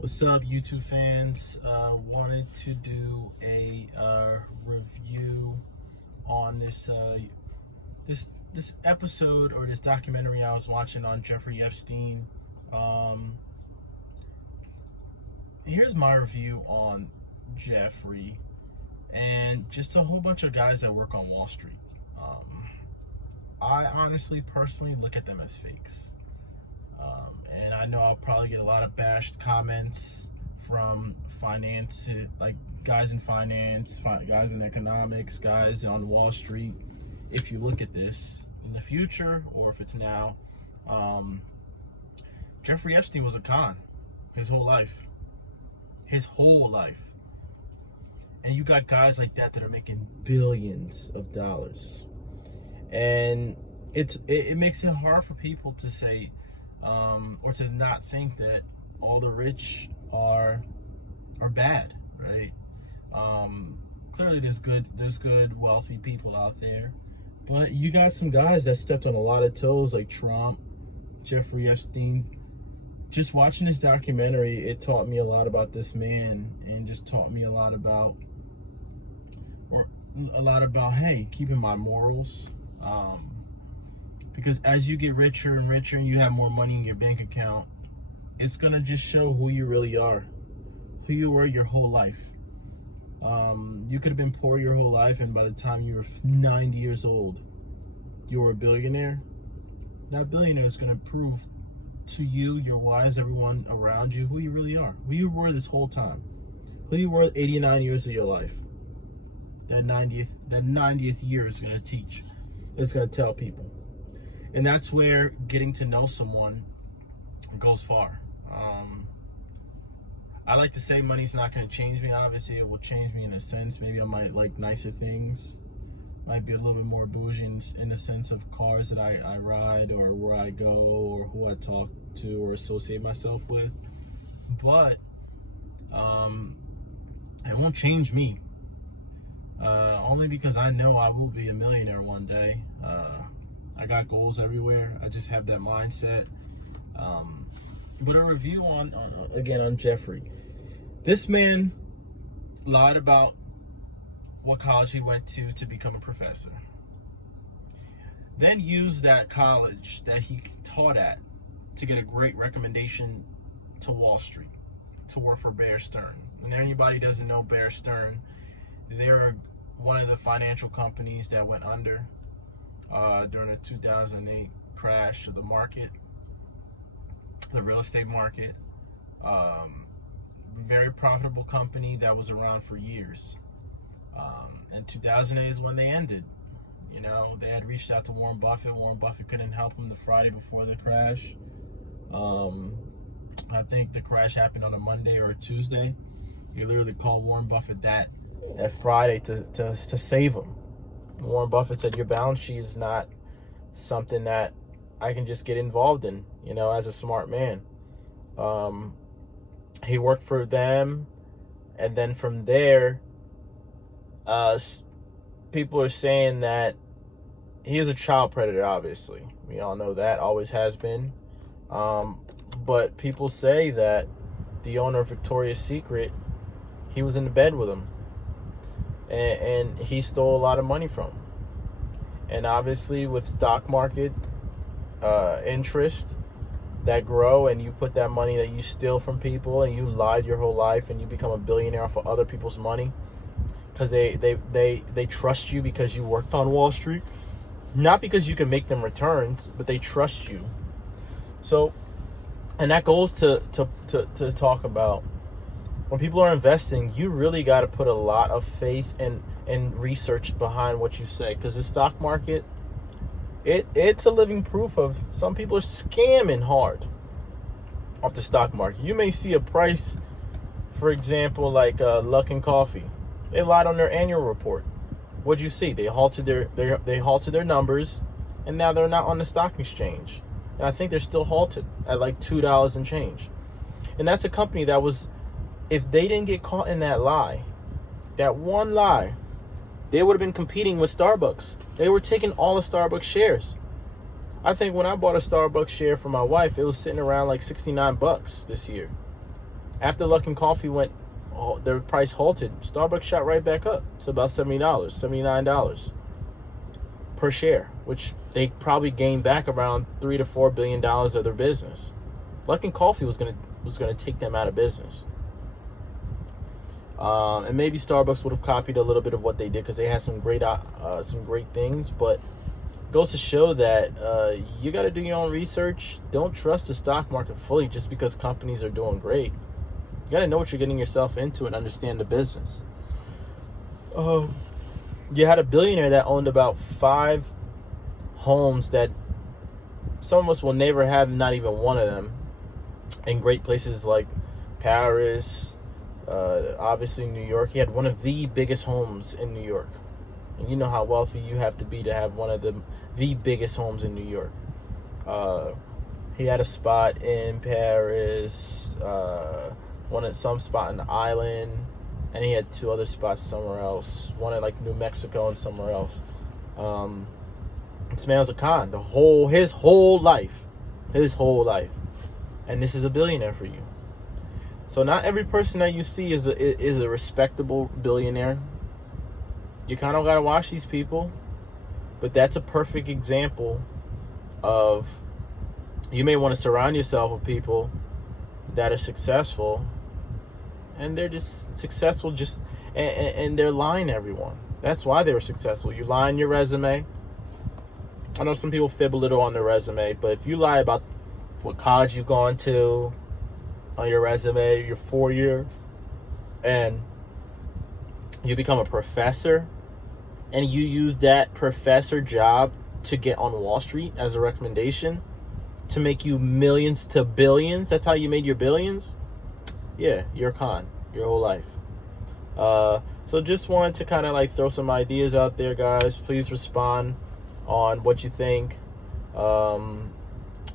What's up, YouTube fans? Wanted to do a review on this episode or this documentary I was watching on Jeffrey Epstein. Here's my review on Jeffrey and just a whole bunch of guys that work on Wall Street. I honestly, personally look at them as fakes. And I know I'll probably get a lot of bashed comments from finance, like guys in finance, guys in economics, guys on Wall Street. If you look at this in the future, or if it's now, Jeffrey Epstein was a con his whole life. And you got guys like that are making billions of dollars. And it makes it hard for people to say, or to not think that all the rich are bad, right? Clearly there's good wealthy people out there, but you got some guys that stepped on a lot of toes, like Trump, Jeffrey Epstein. Just watching this documentary, it taught me a lot about this man, and just taught me a lot about hey, keeping my morals. Because as you get richer and richer and you have more money in your bank account, it's going to just show who you really are, who you were your whole life. You could have been poor your whole life, and by the time you were 90 years old, you were a billionaire. That billionaire is going to prove to you, your wives, everyone around you, who you really are, who you were this whole time, who you were 89 years of your life. That 90th year is going to teach. It's going to tell people. And that's where getting to know someone goes far. I like to say money's not going to change me. Obviously, it will change me in a sense. Maybe I might like nicer things. Might be a little bit more bougie in the sense of cars that I ride, or where I go, or who I talk to or associate myself with. But it won't change me. Only because I know I will be a millionaire one day. I got goals everywhere. I just have that mindset. But a review on Jeffrey. This man lied about what college he went to become a professor. Then used that college that he taught at to get a great recommendation to Wall Street, to work for Bear Stearns. And anybody doesn't know Bear Stearns, they're one of the financial companies that went under during the 2008 crash of the market, the real estate market. Very profitable company that was around for years. And 2008 is when they ended. You know, they had reached out to Warren Buffett. Warren Buffett couldn't help them the Friday before the crash. I think the crash happened on a Monday or a Tuesday. They literally called Warren Buffett that Friday to save him. Warren Buffett said, your balance sheet is not something that I can just get involved in, you know, as a smart man. He worked for them, and then from there, people are saying that he is a child predator, obviously. We all know that, always has been. But people say that the owner of Victoria's Secret, he was in the bed with him. And he stole a lot of money from him. And obviously with stock market interest that grow, and you put that money that you steal from people, and you lied your whole life, and you become a billionaire off of other people's money because they trust you because you worked on Wall Street, not because you can make them returns, but they trust you. So, and that goes to talk about when people are investing, you really got to put a lot of faith and research behind what you say, because the stock market, it's a living proof of some people are scamming hard off the stock market. You may see a price, for example, like Luckin Coffee. They lied on their annual report. What'd you see? They halted their numbers, and now they're not on the stock exchange. And I think they're still halted at like $2 and change. And that's a company that was, if they didn't get caught in that lie, that one lie, they would have been competing with Starbucks. They were taking all the Starbucks shares. I think when I bought a Starbucks share for my wife, it was sitting around like $69 this year. After Luckin Coffee went, their price halted, Starbucks shot right back up to about $70, $79 per share, which they probably gained back around $3 to $4 billion of their business. Luckin Coffee was gonna take them out of business. And maybe Starbucks would have copied a little bit of what they did because they had some great things, but it goes to show that you got to do your own research. Don't trust the stock market fully just because companies are doing great. You got to know what you're getting yourself into and understand the business. You had a billionaire that owned about 5 homes that some of us will never have, not even one of them, in great places like Paris, obviously New York. He had one of the biggest homes in New York. And you know how wealthy you have to be to have one of the biggest homes in New York. He had a spot in Paris, some spot in the island, and he had 2 other spots somewhere else. One in like New Mexico and somewhere else. This man was a con his whole life. And this is a billionaire for you. So not every person that you see is a respectable billionaire. You kind of got to watch these people. But that's a perfect example of, you may want to surround yourself with people that are successful, and they're just successful and they're lying to everyone. That's why they were successful. You lie on your resume. I know some people fib a little on their resume, but if you lie about what college you've gone to on your resume, your 4-year, and you become a professor, and you use that professor job to get on Wall Street as a recommendation to make you millions to billions, that's how you made your billions? Yeah, you're a con your whole life. So just wanted to kind of like throw some ideas out there, guys. Please respond on what you think.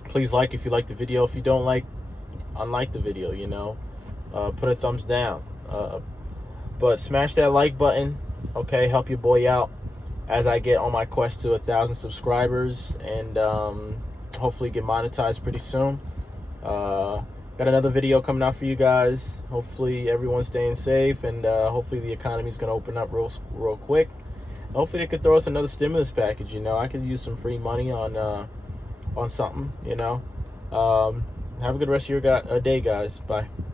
Please like if you like the video. If you don't like, unlike the video, put a thumbs down. But smash that like button. Okay, help your boy out as I get on my quest to 1,000 subscribers and hopefully get monetized pretty soon. Got another video coming out for you guys. Hopefully everyone's staying safe, and hopefully the economy's gonna open up real quick. Hopefully they could throw us another stimulus package. I could use some free money on something. Have a good rest of your day, guys. Bye.